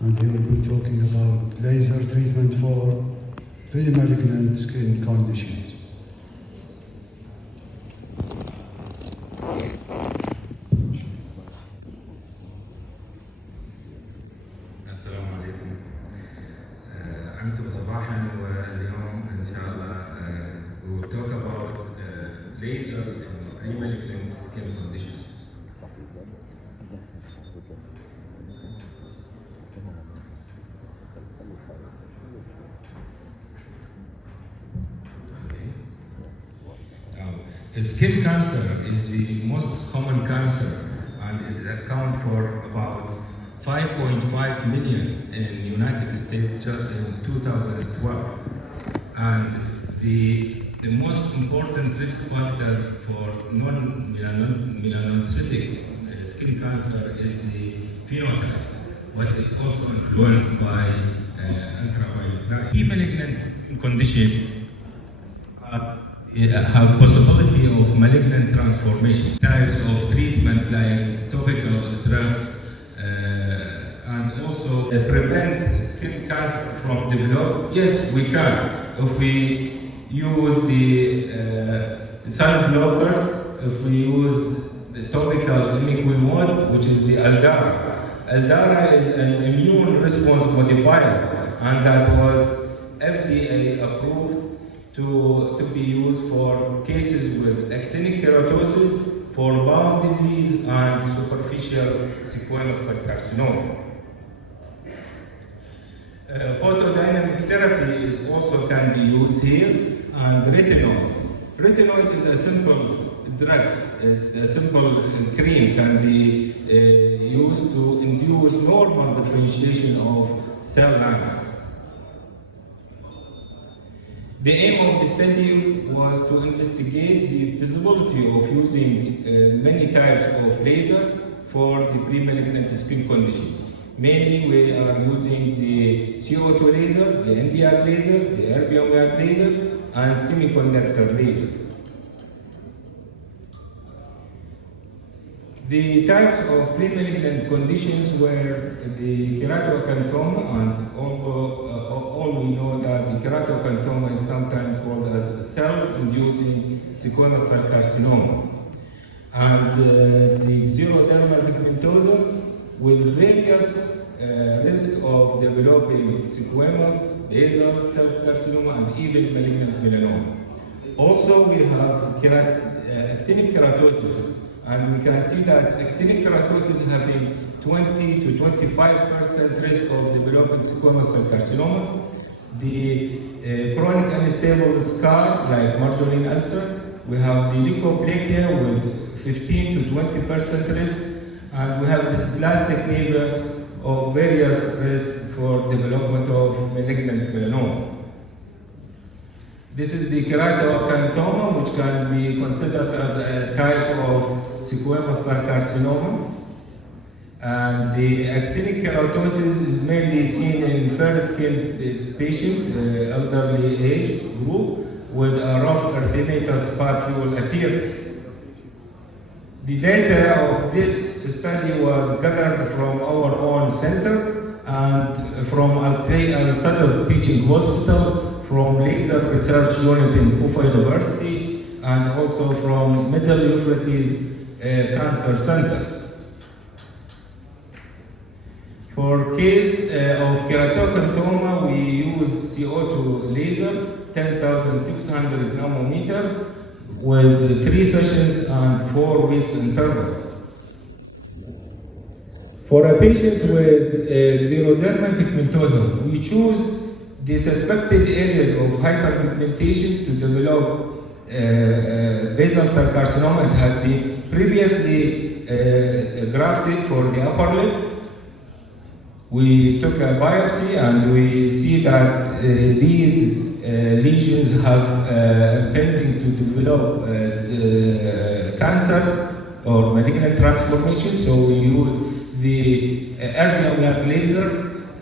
and he will be talking about laser treatment for pre-malignant skin conditions. السلام عليكم. أنتم صباحا واليوم إن شاء الله we will talk about laser and pre-malignant skin conditions. Skin cancer is the most common cancer, and it accounts for about 5.5 million in the United States just in 2012. And the most important risk factor for non-melanocytic skin cancer is the phenotype, but it's also influenced by ultraviolet light. Pre-malignant condition have possibility of malignant transformation. Types of treatment like topical drugs and also prevent skin cancer from developing. Yes, we can. If we use the sun blockers, if we use the topical imiquimod, which is the Aldara. Aldara is an immune response modifier, and that was FDA approved to be used for cases with actinic keratosis, for bone disease, and superficial squamous cell carcinoma. Photodynamic therapy is also can be used here, and retinoid. Retinoid is a simple drug. It's a simple cream can be used to induce normal differentiation of cell lines. The aim of the study was to investigate the feasibility of using many types of laser for the pre-malignant skin conditions. Mainly we are using the CO2 laser, the Nd:YAG laser, the ergonomic laser, and semiconductor laser. The types of pre-malignant conditions were the keratoacanthoma, and all we know that the keratoacanthoma is sometimes called as self-inducing squamous cell carcinoma. And the xeroderma pigmentosa with various risk of developing squamous, basal cell carcinoma, and even malignant melanoma. Also, we have actinic keratosis. And we can see that actinic keratosis having 20 to 25% risk of developing squamous cell carcinoma. The chronic unstable scar, like marginal ulcer, we have the leukoplakia with 15 to 20% risk, and we have dysplastic nevus of various risks for development of malignant melanoma. This is the keratoacanthoma, which can be considered as a type of squamous cell carcinoma. And the actinic keratosis is mainly seen in fair-skinned patients, elderly age group, with a rough erythematous papule appearance. The data of this study was gathered from our own center and from Al-Sadr Teaching Hospital, from Laser Research Unit in Kufa University, and also from Middle Euphrates Cancer Center. For case of keratoacanthoma, we used CO2 laser, 10,600 nanometer, with 3 sessions and 4 weeks interval. For a patient with xeroderma pigmentosa, we choose the suspected areas of hyperpigmentation to develop basal cell carcinoma. It had been previously grafted for the upper lip. We took a biopsy and we see that these lesions have pending to develop cancer or malignant transformation. So we use the ergonomic laser,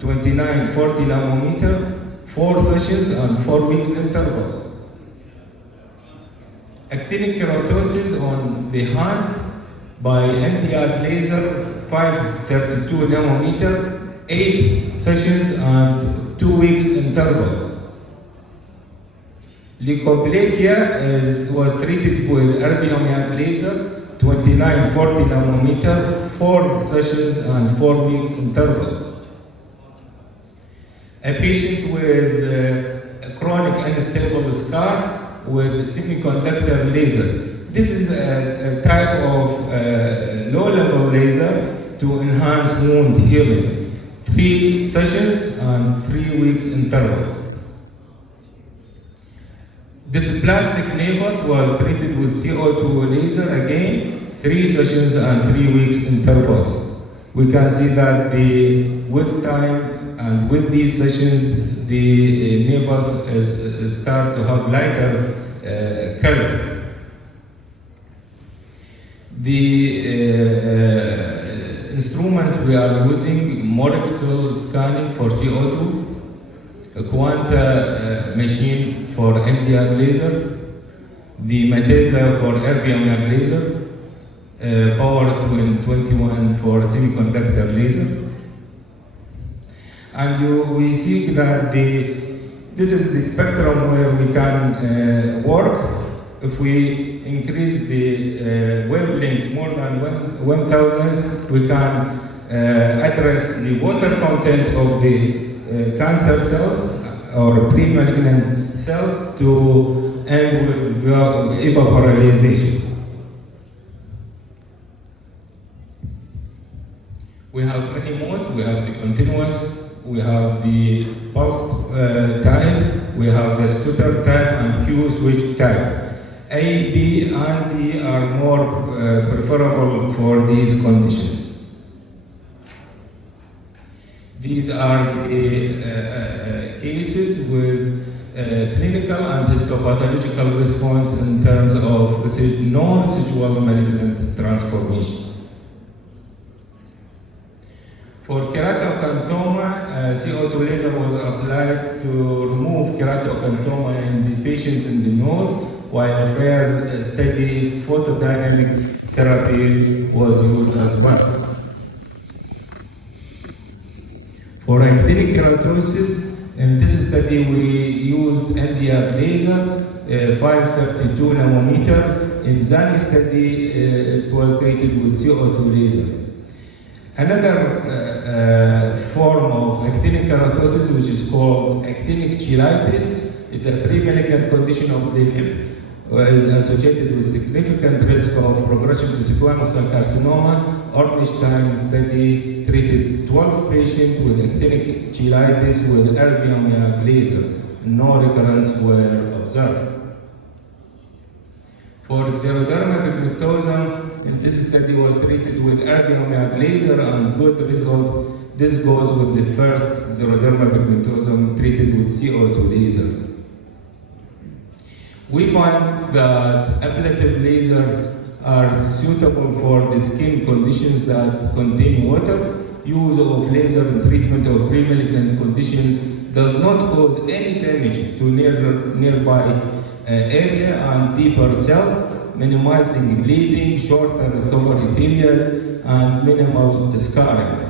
2940 nanometer, 4 sessions and 4 weeks intervals. Actinic keratosis on the hand by Nd:YAG laser, 532 nanometer, 8 sessions and 2 weeks intervals. Leukoplakia was treated with erbium laser, 2940 nanometer, 4 sessions and 4 weeks intervals. A patient with a chronic unstable scar with semiconductor laser. This is a type of low-level laser to enhance wound healing. 3 sessions and 3 weeks intervals. This plastic nevus was treated with CO2 laser again, 3 sessions and 3 weeks intervals. We can see that with time and with these sessions, the nevus start to have lighter color. The instruments we are using: molecular scanning for CO2, a quanta machine for Nd:YAG laser, the Matesa for erbium laser, power 21 for semiconductor laser. And we see that this is the spectrum where we can work. If we increase the wavelength more than 1000, we can address the water content of the cancer cells or pre-malignant cells to end with evaporization. We have many modes. We have the continuous, we have the pulsed type, we have the stutter type and Q switch type. A, B, and D are more preferable for these conditions. These are the cases with clinical and histopathological response in terms of non-residual malignant transformation. For keratoacanthoma, CO2 laser was applied to remove keratoacanthoma in the patient in the nose, while Freya's steady photodynamic therapy was used as well. For actinic keratosis, in this study we used Nd:YAG laser, 532 nanometer. In Zani study, it was treated with CO2 laser. Another form of actinic keratosis, which is called actinic cheilitis, it's a pre-malignant condition of the lip, is associated with significant risk of progression to squamous cell carcinoma. Ornstein study treated 12 patients with actinic cheilitis with erbium laser. No recurrence were observed. For xeroderma pigmentosum, in this study was treated with erbium laser and good result. This goes with the first xeroderma pigmentosum treated with CO2 laser. We find that ablative lasers are suitable for the skin conditions that contain water. Use of laser in treatment of pre-malignant condition does not cause any damage to nearby area and deeper cells, minimizing bleeding, shorter recovery period, and minimal scarring.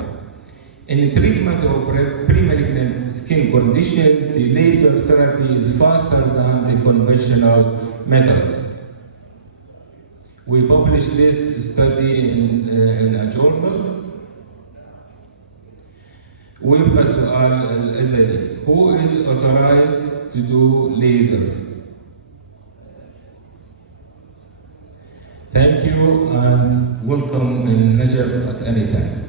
In the treatment of pre-malignant skin condition, the laser therapy is faster than the conventional method. We published this study in a journal. ويبقى السؤال الأزلي: who is authorized to do laser? Thank you and welcome in Najaf at any time.